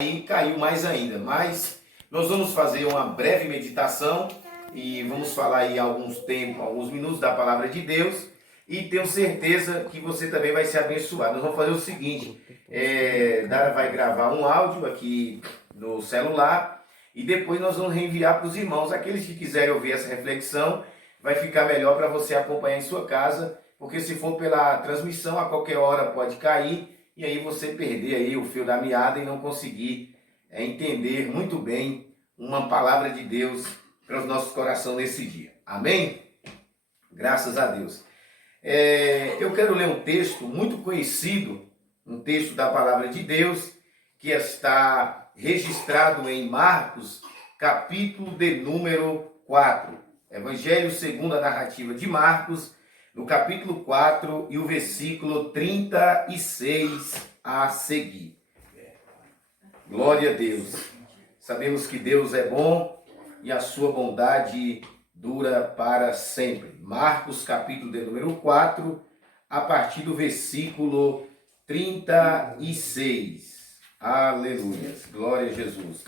aí caiu mais ainda, mas nós vamos fazer uma breve meditação e vamos falar aí alguns minutos da palavra de Deus e tenho certeza que você também vai ser abençoado. Nós vamos fazer o seguinte, Dara vai gravar um áudio aqui no celular e depois nós vamos reenviar para os irmãos. Aqueles que quiserem ouvir essa reflexão, vai ficar melhor para você acompanhar em sua casa, porque se for pela transmissão, a qualquer hora pode cair e aí você perder aí o fio da meada e não conseguir entender muito bem uma palavra de Deus para os nossos corações nesse dia. Amém? Graças a Deus. Eu quero ler um texto muito conhecido, um texto da palavra de Deus, que está registrado em Marcos, capítulo de número 4. Evangelho segundo a narrativa de Marcos, no capítulo 4 e o versículo 36 a seguir. Glória a Deus. Sabemos que Deus é bom e a sua bondade dura para sempre. Marcos, capítulo de número 4, a partir do versículo 36. Aleluia. Glória a Jesus.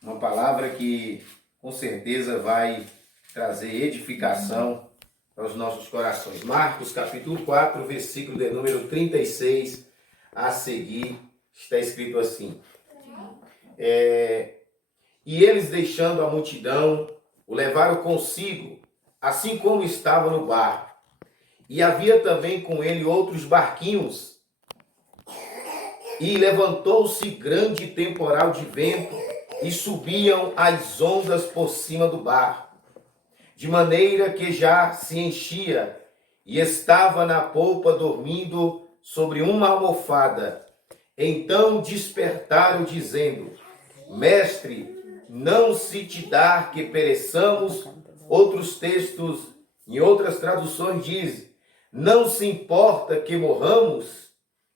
Uma palavra que com certeza vai trazer edificação para os nossos corações. Marcos, capítulo 4, versículo de número 36 a seguir, está escrito assim. E eles, deixando a multidão, o levaram consigo, assim como estava no barco. E havia também com ele outros barquinhos. E levantou-se grande temporal de vento, e subiam as ondas por cima do barco, de maneira que já se enchia, e estava na polpa dormindo sobre uma almofada. Então despertaram, dizendo: Mestre, não se te dá que pereçamos? Outros textos, em outras traduções, dizem: não se importa que morramos?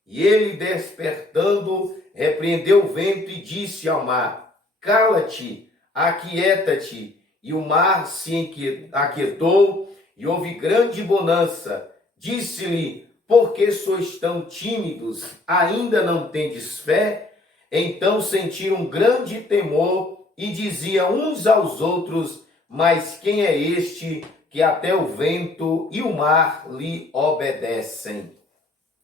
E ele, despertando, repreendeu o vento e disse ao mar: Cala-te, aquieta-te. E o mar se aquietou e houve grande bonança. Disse-lhe: por que sois tão tímidos? Ainda não tendes fé? Então sentiram grande temor e diziam uns aos outros: mas quem é este que até o vento e o mar lhe obedecem?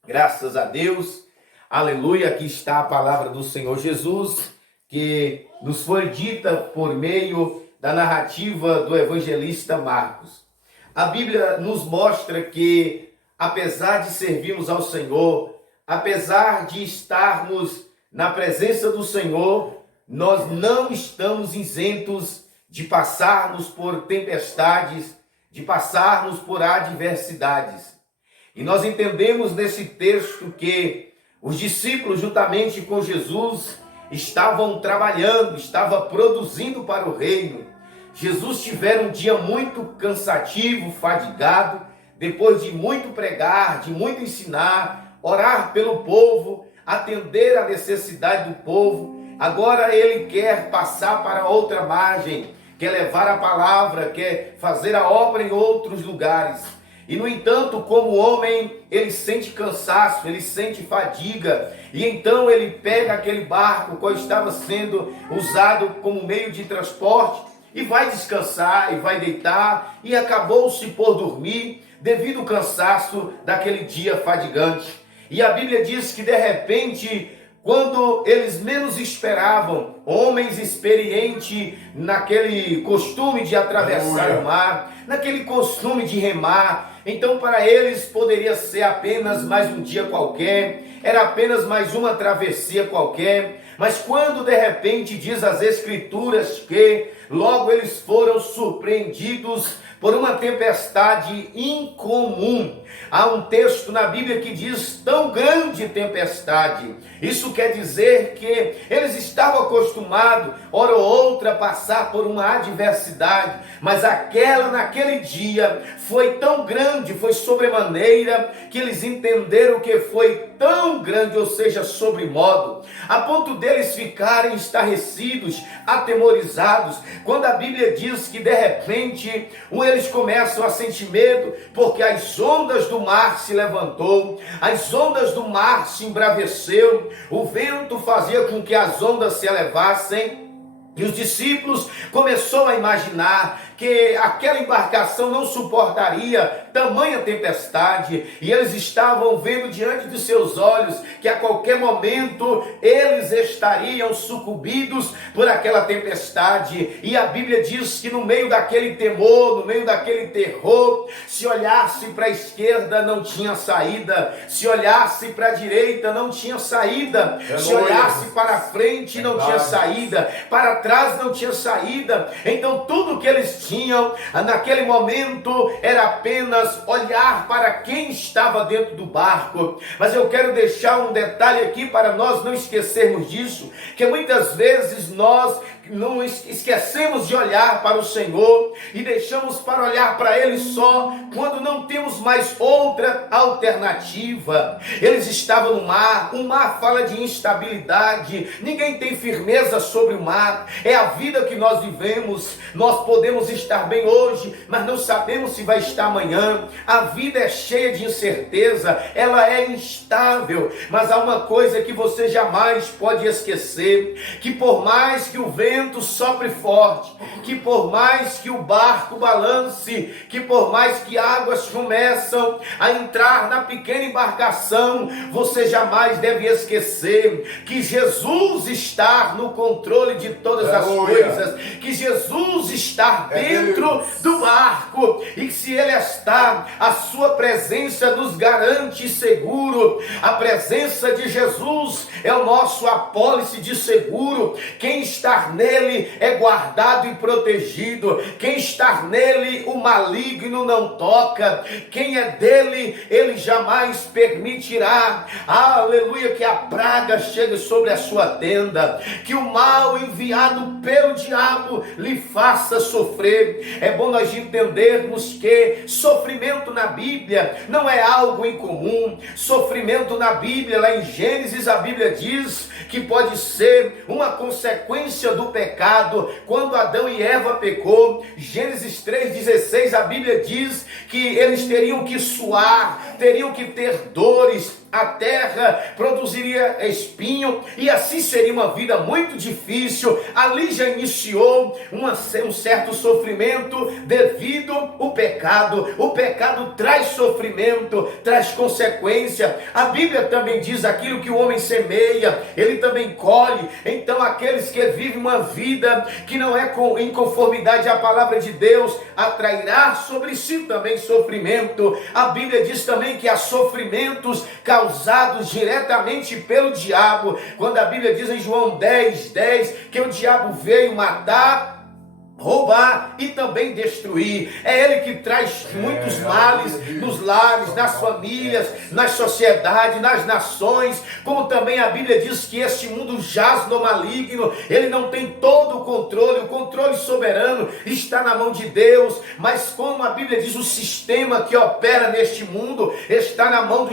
Graças a Deus, aleluia, aqui está a palavra do Senhor Jesus, que nos foi dita por meio da narrativa do evangelista Marcos. A Bíblia nos mostra que, apesar de servirmos ao Senhor, apesar de estarmos na presença do Senhor, nós não estamos isentos de passarmos por tempestades, de passarmos por adversidades. E nós entendemos nesse texto que os discípulos, juntamente com Jesus, estavam trabalhando, estavam produzindo para o reino. Jesus tivera um dia muito cansativo, fadigado, depois de muito pregar, de muito ensinar, orar pelo povo, atender a necessidade do povo. Agora ele quer passar para outra margem, quer levar a palavra, quer fazer a obra em outros lugares. E, no entanto, como homem, ele sente cansaço, ele sente fadiga. E então ele pega aquele barco que estava sendo usado como meio de transporte e vai descansar, e vai deitar. E acabou-se por dormir devido ao cansaço daquele dia fadigante. E a Bíblia diz que, de repente, quando eles menos esperavam, homens experientes naquele costume de atravessar o mar, naquele costume de remar, então para eles poderia ser apenas mais um dia qualquer, era apenas mais uma travessia qualquer, mas quando de repente diz as Escrituras que logo eles foram surpreendidos por uma tempestade incomum. Há um texto na Bíblia que diz tão grande tempestade. Isso quer dizer que eles estavam acostumados, hora ou outra, a passar por uma adversidade, mas naquele dia foi tão grande, foi sobremaneira, que eles entenderam que foi tão grande, ou seja, sobremodo, a ponto de eles ficarem estarrecidos, atemorizados, quando a Bíblia diz que de repente eles começam a sentir medo, porque as ondas do mar se levantou, as ondas do mar se embraveceu, o vento fazia com que as ondas se elevassem, e os discípulos começaram a imaginar que aquela embarcação não suportaria tamanha tempestade, e eles estavam vendo diante de seus olhos que a qualquer momento eles estariam sucumbidos por aquela tempestade. E a Bíblia diz que no meio daquele temor, no meio daquele terror, se olhasse para a esquerda não tinha saída, se olhasse para a direita não tinha saída, se olhasse para a frente não tinha saída, para trás não tinha saída. Então tudo que eles tinham naquele momento era apenas olhar para quem estava dentro do barco. Mas eu quero deixar um detalhe aqui para nós não esquecermos disso, que muitas vezes nós não esquecemos de olhar para o Senhor e deixamos para olhar para Ele só quando não temos mais outra alternativa. Eles estavam no mar, o mar fala de instabilidade, ninguém tem firmeza sobre o mar, é a vida que nós vivemos. Nós podemos estar bem hoje, mas não sabemos se vai estar amanhã. A vida é cheia de incerteza, ela é instável, mas há uma coisa que você jamais pode esquecer, que por mais que o vento sopre forte, que por mais que o barco balance, que por mais que águas começam a entrar na pequena embarcação, você jamais deve esquecer que Jesus está no controle de todas as coisas, que Jesus está dentro do barco, e que se Ele está, a sua presença nos garante seguro. A presença de Jesus é o nosso apólice de seguro. Quem está nele é guardado e protegido. Quem está nele, o maligno não toca. Quem é dele, ele jamais permitirá, aleluia, que a praga chegue sobre a sua tenda, que o mal enviado pelo diabo lhe faça sofrer. É bom nós entendermos que sofrimento na Bíblia não é algo incomum. Sofrimento na Bíblia, lá em Gênesis, a Bíblia diz que pode ser uma consequência do pecado. Quando Adão e Eva pecou, Gênesis 3,16, a Bíblia diz que eles teriam que suar, teriam que ter dores, a terra produziria espinho, e assim seria uma vida muito difícil. Ali já iniciou um certo sofrimento devido ao pecado. O pecado traz sofrimento, traz consequência. A Bíblia também diz: aquilo que o homem semeia, ele também colhe. Então aqueles que vivem uma vida que não é em conformidade à palavra de Deus, atrairá sobre si também sofrimento. A Bíblia diz também que há sofrimentos causados diretamente pelo diabo, quando a Bíblia diz em João 10:10 que o diabo veio matar, roubar e também destruir. É ele que traz muitos males nos lares, nas famílias, nas sociedades, nas nações. Como também a Bíblia diz que este mundo jaz no maligno. Ele não tem todo o controle soberano está na mão de Deus, mas como a Bíblia diz, o sistema que opera neste mundo está na mão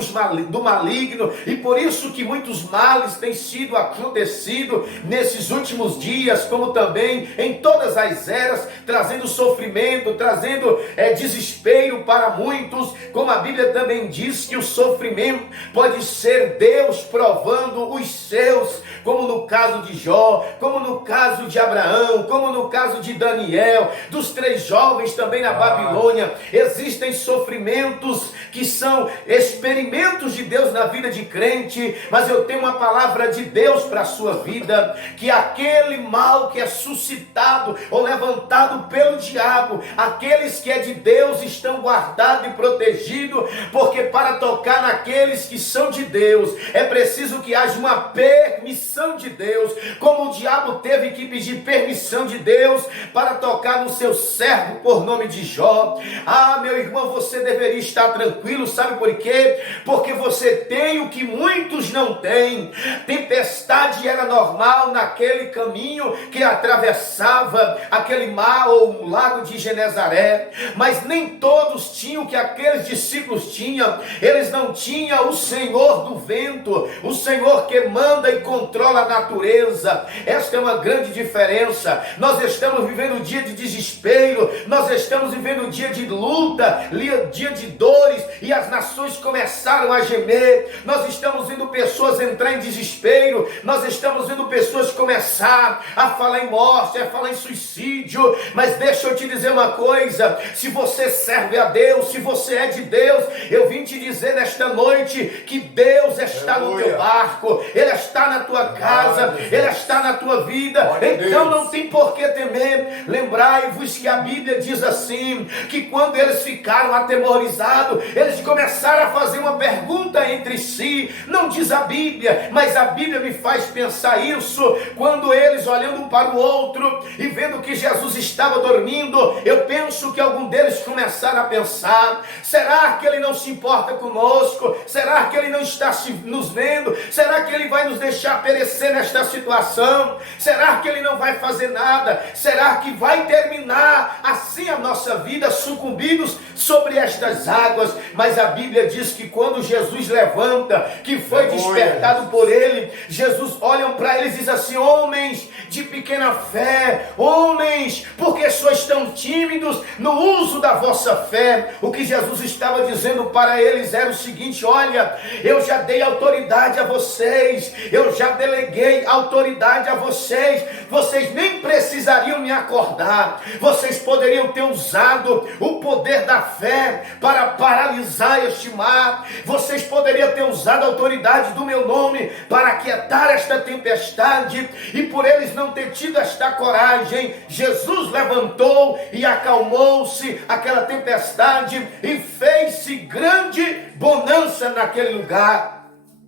do maligno, e por isso que muitos males têm sido acontecido nesses últimos dias, como também em todas as eras, trazendo sofrimento, trazendo desespero para muitos. Como a Bíblia também diz que o sofrimento pode ser Deus provando os seus, como no caso de Jó, como no caso de Abraão, como no caso de Daniel, dos 3 jovens também na Babilônia. Existem sofrimentos que são experimentos de Deus na vida de crente, mas eu tenho uma palavra de Deus para a sua vida, que aquele mal que é suscitado ou levantado pelo diabo, aqueles que é de Deus estão guardados e protegidos, porque para tocar naqueles que são de Deus, é preciso que haja uma permissão de Deus, como o diabo teve que pedir permissão de Deus para tocar no seu servo por nome de Jó. Ah, meu irmão, você deveria estar tranquilo, sabe por quê? Porque você tem o que muitos não têm. Tempestade era normal naquele caminho que atravessava aquele mar ou um lago de Genezaré, mas nem todos tinham o que aqueles discípulos tinham. Eles não tinham o Senhor do vento, o Senhor que manda e controla a natureza. Esta é uma grande diferença. Nós estamos vivendo um dia de desespero, nós estamos vivendo um dia de luta, dia de dores, e as nações começaram a gemer. Nós estamos vendo pessoas entrar em desespero, nós estamos vendo pessoas começar a falar em morte, a falar em suicídio. Mas deixa eu te dizer uma coisa: se você serve a Deus, se você é de Deus, eu vim te dizer nesta noite que Deus está no teu barco, Ele está na tua casa, Ele está na tua vida. Então não tem por que temer. Lembrai-vos que a Bíblia diz assim, que quando eles ficaram atemorizados, eles começaram a fazer uma pergunta entre si. Não diz a Bíblia, mas a Bíblia me faz pensar isso. Quando eles, olhando um para o outro e vendo que Jesus estava dormindo, eu penso que algum deles começaram a pensar: será que Ele não se importa conosco? Será que Ele não está nos vendo? Será que Ele vai nos deixar perecer nesta situação? Será que Ele não vai fazer nada? Será que vai terminar assim a nossa vida, sucumbidos sobre estas águas? Mas a Bíblia diz que quando Jesus levanta, que foi despertado por Ele, Jesus olha para eles e diz assim: homens de pequena fé, homens, porque sois tão tímidos no uso da vossa fé? O que Jesus estava dizendo para eles era o seguinte: olha, eu já dei autoridade a vocês, eu já deleguei autoridade a vocês, vocês nem precisariam me acordar, vocês poderiam ter usado o poder da fé para paralisar este mar, vocês poderiam ter usado a autoridade do meu nome para aquietar esta tempestade, e por eles não ter tido esta coragem, Jesus levantou e acalmou-se aquela tempestade e fez-se grande bonança naquele lugar.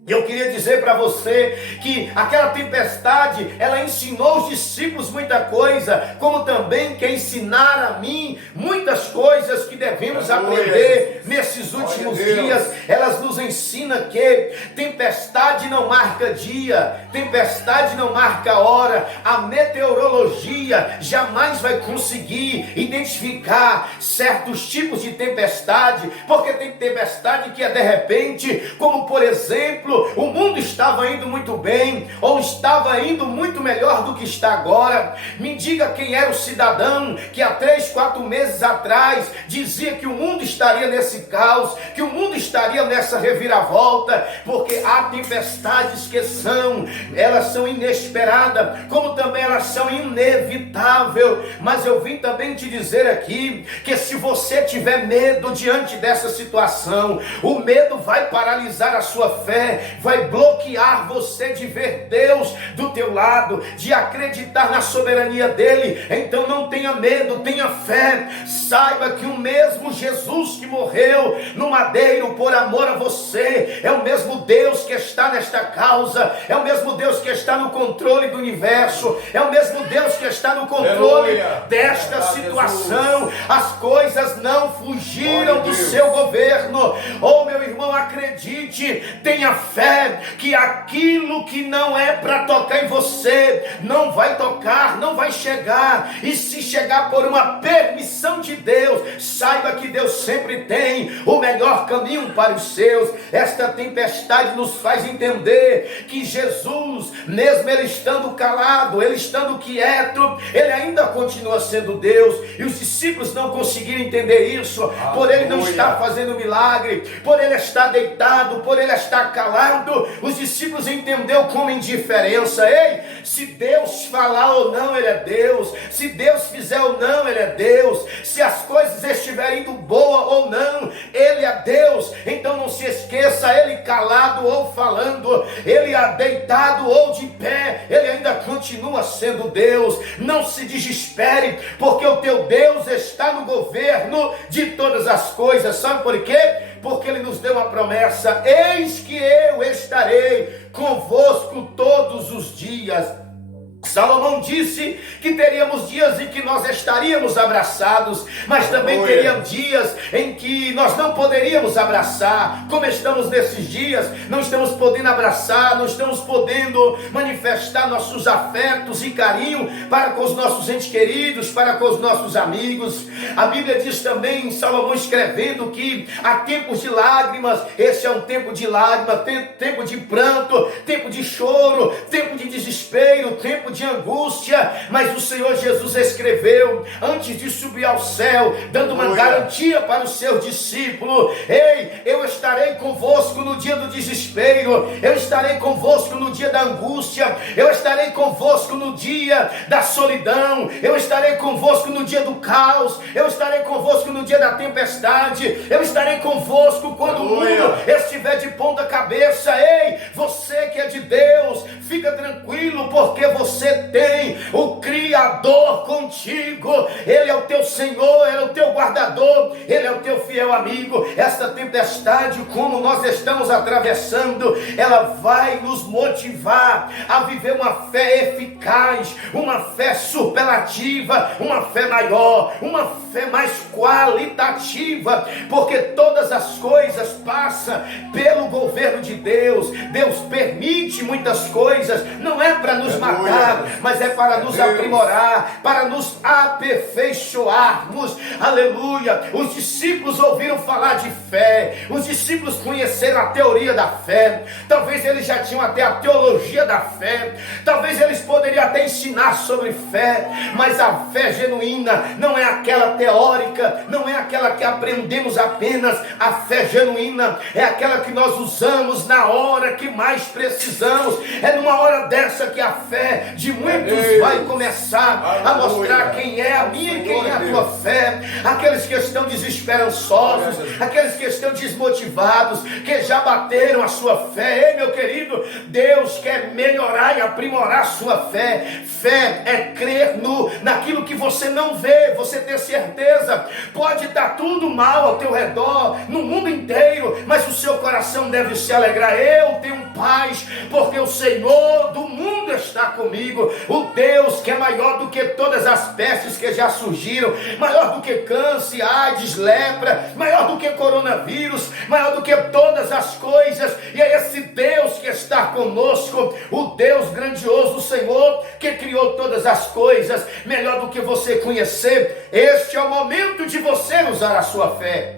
Eu queria dizer para você que aquela tempestade, ela ensinou os discípulos muita coisa, como também quer ensinar a mim muitas coisas que devemos aprender nesses últimos dias. Elas nos ensinam que tempestade não marca dia, tempestade não marca hora. A meteorologia jamais vai conseguir identificar certos tipos de tempestade, porque tem tempestade que é de repente, como por exemplo, o mundo estava indo muito bem, ou estava indo muito melhor do que está agora. Me diga quem era o cidadão que há 3, 4 meses atrás dizia que o mundo estaria nesse caos, que o mundo estaria nessa reviravolta, porque há tempestades que elas são inesperadas, como também elas são inevitáveis. Mas eu vim também te dizer aqui, que se você tiver medo diante dessa situação, o medo vai paralisar a sua fé, vai bloquear você de ver Deus do teu lado, de acreditar na soberania dele. Então não tenha medo, tenha fé. Saiba que o mesmo Jesus que morreu no madeiro por amor a você, é o mesmo Deus que está nesta causa, é o mesmo Deus que está no controle do universo, é o mesmo Deus que está no controle desta situação. As coisas não fugiram do seu governo. Oh, meu irmão, acredite, tenha fé que aquilo que não é para tocar em você, não vai tocar, não vai chegar. E se chegar por uma permissão de Deus, saiba que Deus sempre tem o melhor caminho para os seus. Esta tempestade nos faz entender que Jesus, mesmo ele estando calado, ele estando quieto, ele ainda continua sendo Deus. E os discípulos não conseguiram entender isso, por ele não estar fazendo milagre, por ele estar deitado, por ele estar calado. Os discípulos entenderam como indiferença. Ei, se Deus falar ou não, Ele é Deus. Se Deus fizer ou não, Ele é Deus. Se as coisas estiverem indo boa ou não, Ele é Deus. Então não se esqueça, Ele calado ou falando, Ele deitado ou de pé, Ele ainda continua sendo Deus. Não se desespere, porque o teu Deus está no governo de todas as coisas. Sabe por quê? Porque Ele nos deu uma promessa: eis que eu estarei convosco todos os dias Salomão disse que teríamos dias em que nós estaríamos abraçados, mas também teria dias em que nós não poderíamos abraçar. Como estamos nesses dias, não estamos podendo abraçar, não estamos podendo manifestar nossos afetos e carinho para com os nossos entes queridos, para com os nossos amigos. A Bíblia diz também, Salomão escrevendo, que há tempos de lágrimas. Esse é um tempo de lágrimas, tempo de pranto, tempo de choro, tempo de desespero, tempo de angústia, mas o Senhor Jesus escreveu, antes de subir ao céu, dando uma garantia para os seus discípulos: ei, eu estarei convosco no dia do desespero, eu estarei convosco no dia da angústia, eu estarei convosco no dia da solidão, eu estarei convosco no dia do caos, eu estarei convosco no dia da tempestade, eu estarei convosco quando o mundo estiver de ponta cabeça. Ei, você que é de Deus, fica tranquilo, porque você tem o Criador contigo. Ele é o teu Senhor, Ele é o teu guardador, Ele é o teu fiel amigo. Essa tempestade, como nós estamos atravessando, ela vai nos motivar a viver uma fé eficaz, uma fé superlativa, uma fé maior, uma fé mais qualitativa, porque todas as coisas passam pelo governo de Deus. Deus permite muitas coisas, não é para nos matar, mas é para nos aprimorar, para nos aperfeiçoarmos. Aleluia! Os discípulos ouviram falar de fé, os discípulos conheceram a teoria da fé, talvez eles já tinham até a teologia da fé, talvez eles poderiam até ensinar sobre fé, mas a fé genuína não é aquela teórica, não é aquela que aprendemos apenas. A fé genuína é aquela que nós usamos na hora que mais precisamos. É numa hora dessa que a fé de muitos vai começar a mostrar quem é a minha e quem é a tua fé. Aqueles que estão desesperançosos, aqueles que estão desmotivados, que já bateram a sua fé. Ei, meu querido, Deus quer melhorar e aprimorar a sua fé. Fé é crer naquilo que você não vê, você ter certeza. Pode estar tudo mal ao teu redor, no mundo inteiro, mas o seu coração deve se alegrar. Eu tenho paz, porque o Senhor do mundo está comigo. O Deus que é maior do que todas as pestes que já surgiram, maior do que câncer, AIDS, lepra, maior do que coronavírus, maior do que todas as coisas. E é esse Deus que está conosco, o Deus grandioso, o Senhor que criou todas as coisas. Melhor do que você conhecer, este é o momento de você usar a sua fé.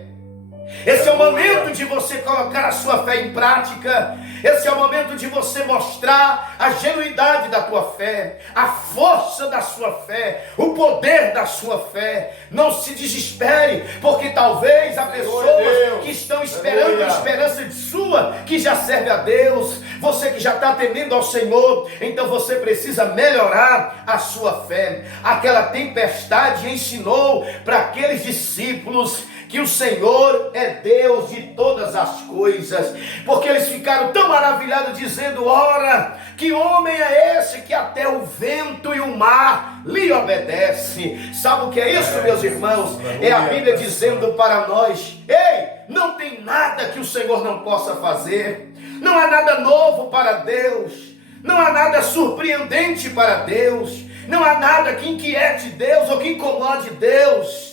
Esse é o momento de você colocar a sua fé em prática. Esse é o momento de você mostrar a genuidade da tua fé, a força da sua fé, o poder da sua fé. Não se desespere, porque talvez há pessoas que estão esperando a esperança de sua, que já serve a Deus, você que já está temendo ao Senhor. Então você precisa melhorar a sua fé. Aquela tempestade ensinou para aqueles discípulos que o Senhor é Deus de todas as coisas, porque eles ficaram tão maravilhados, dizendo: ora, que homem é esse que até o vento e o mar lhe obedece? Sabe o que é isso, meus irmãos? É a Bíblia dizendo para nós: ei, não tem nada que o Senhor não possa fazer, não há nada novo para Deus, não há nada surpreendente para Deus, não há nada que inquiete Deus ou que incomode Deus.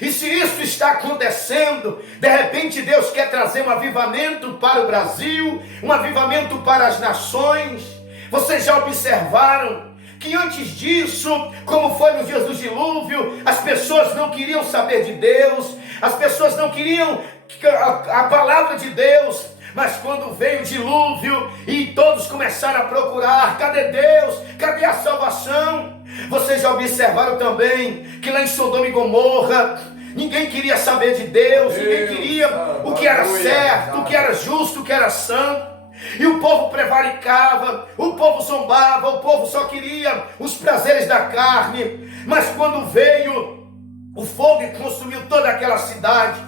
E se isso está acontecendo, de repente Deus quer trazer um avivamento para o Brasil, um avivamento para as nações. Vocês já observaram que antes disso, como foi nos dias do dilúvio, as pessoas não queriam saber de Deus, as pessoas não queriam a palavra de Deus. Mas quando veio o dilúvio e todos começaram a procurar: cadê Deus? Cadê a salvação? Vocês já observaram também que lá em Sodoma e Gomorra, ninguém queria saber de Deus, ninguém queria o que era certo, o que era justo, o que era santo. E o povo prevaricava, o povo zombava, o povo só queria os prazeres da carne. Mas quando veio o fogo e consumiu toda aquela cidade,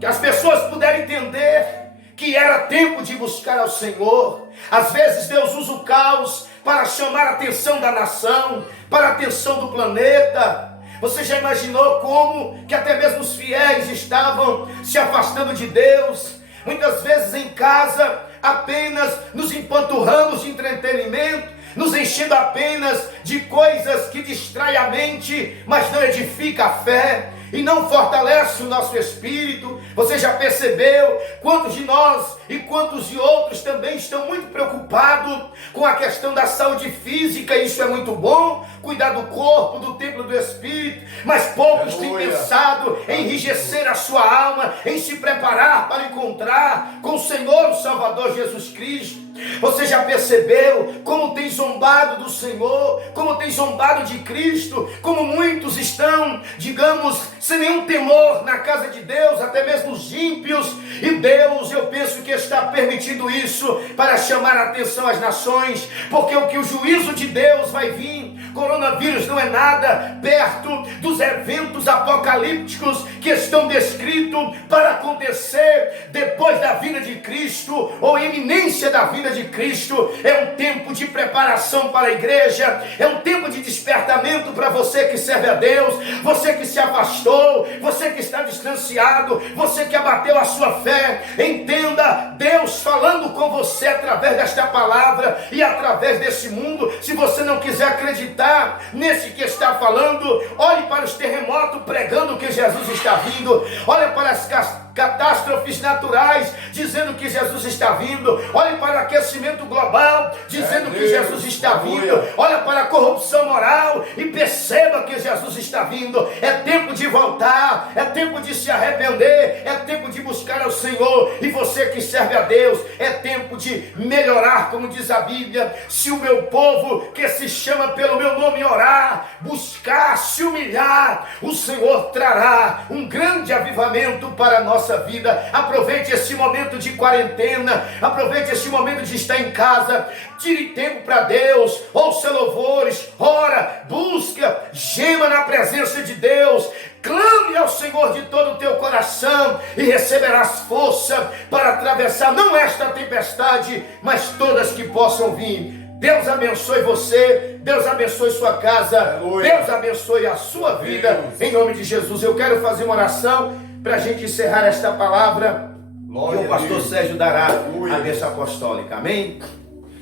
que as pessoas puderam entender que era tempo de buscar ao Senhor. Às vezes Deus usa o caos para chamar a atenção da nação, para a atenção do planeta. Você já imaginou como que até mesmo os fiéis estavam se afastando de Deus? Muitas vezes em casa apenas nos empanturramos de entretenimento, nos enchendo apenas de coisas que distraem a mente, mas não edifica a fé e não fortalece o nosso espírito. Você já percebeu quantos de nós e quantos de outros também estão muito preocupados com a questão da saúde física? Isso é muito bom, cuidar do corpo, do templo do espírito, mas poucos têm pensado em enrijecer a sua alma, em se preparar para encontrar com o Senhor, o Salvador Jesus Cristo. Você já percebeu como tem zombado do Senhor, como tem zombado de Cristo, como muitos estão, digamos, sem nenhum temor na casa de Deus, até mesmo os ímpios, e Deus, eu penso que está permitindo isso para chamar a atenção às nações, porque o juízo de Deus vai vir. Coronavírus não é nada perto dos eventos apocalípticos que estão descritos para acontecer depois da vinda de Cristo, ou iminência da vinda de Cristo. É um tempo de preparação para a igreja, é um tempo de despertamento para você que serve a Deus, você que se afastou, você que está distanciado, você que abateu a sua fé. Entenda Deus falando com você através desta palavra e através desse mundo. Se você não quiser acreditar nesse que está falando, olhe para os terremotos pregando que Jesus está vindo, olhe para as catástrofes naturais dizendo que Jesus está vindo, olhe para o aquecimento global dizendo que Jesus está vindo, olhe para a corrupção moral e perceba que Jesus está vindo. É tempo de voltar, é tempo de se arrepender, é tempo de buscar ao Senhor. E você que serve a Deus, é tempo de melhorar, como diz a Bíblia: se o meu povo que se chama pelo meu nome orar, buscar, se humilhar, o Senhor trará um grande avivamento para a nossa vida. Aproveite esse momento de quarentena, aproveite esse momento de estar em casa, tire tempo para Deus, ouça louvores, ora, busca, gema na presença de Deus, clame ao Senhor de todo o teu coração e receberás força para atravessar não esta tempestade, mas todas que possam vir. Deus abençoe você, Deus abençoe sua casa, Deus abençoe a sua vida, em nome de Jesus. Eu quero fazer uma oração para a gente encerrar esta palavra, e o pastor Sérgio dará a bênção apostólica, amém?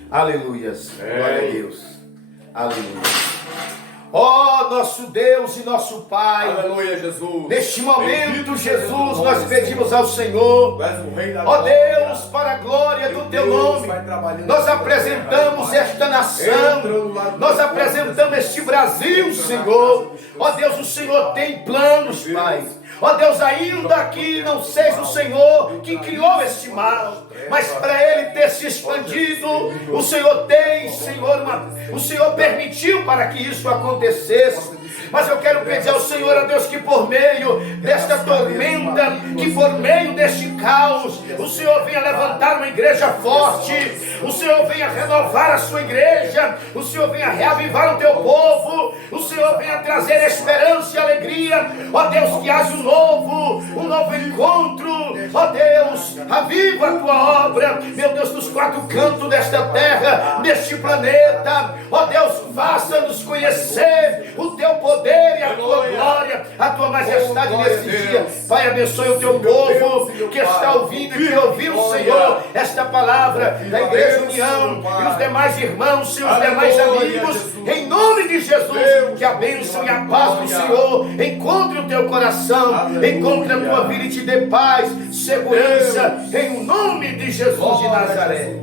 Aleluias, glória a Deus, aleluia. Ó nosso Deus e nosso Pai, aleluia, Jesus. Neste momento, Jesus, nós pedimos ao Senhor, ó Deus, para a glória do teu nome, nós apresentamos esta nação, nós apresentamos este Brasil, Senhor. Ó Deus, o Senhor tem planos, Pai. Ó Deus, ainda que não seja o Senhor que criou este mal, mas para ele ter se expandido, o Senhor tem, Senhor, o Senhor permitiu para que isso acontecesse. Mas eu quero pedir ao Senhor, a Deus, que por meio desta tormenta, que por meio deste caos, o Senhor venha levantar uma igreja forte, o Senhor venha renovar a sua igreja, o Senhor venha reavivar o teu povo, o Senhor venha trazer esperança e alegria. Ó Deus, que haja um novo encontro. Ó Deus, aviva a tua obra, meu Deus, dos quatro cantos desta terra, deste planeta. Ó Deus, faça-nos conhecer o teu poder e a tua glória, a tua majestade nesse dia. Pai, abençoe o teu povo que está ouvindo e que ouviu, Senhor, esta palavra da Igreja União e os demais irmãos e os demais amigos, em nome de Jesus. Que a bênção e a paz do Senhor encontre o teu coração, encontre a tua vida e te dê paz, segurança, em nome de Jesus de Nazaré.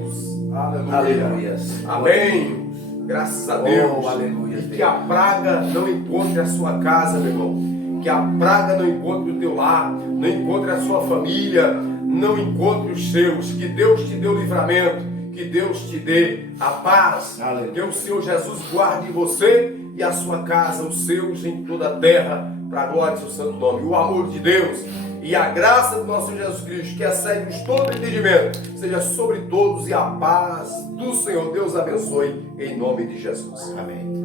Aleluia. Amém. Graças a Deus. Aleluia. Que a praga não encontre a sua casa, meu irmão. Que a praga não encontre o teu lar, não encontre a sua família, não encontre os seus. Que Deus te dê o livramento, que Deus te dê a paz. Aleluia. Que o Senhor Jesus guarde você e a sua casa, os seus em toda a terra, para a glória do seu santo nome. O amor de Deus e a graça do nosso Jesus Cristo, que excede todo entendimento, seja sobre todos, e a paz do Senhor Deus abençoe, em nome de Jesus. Amém.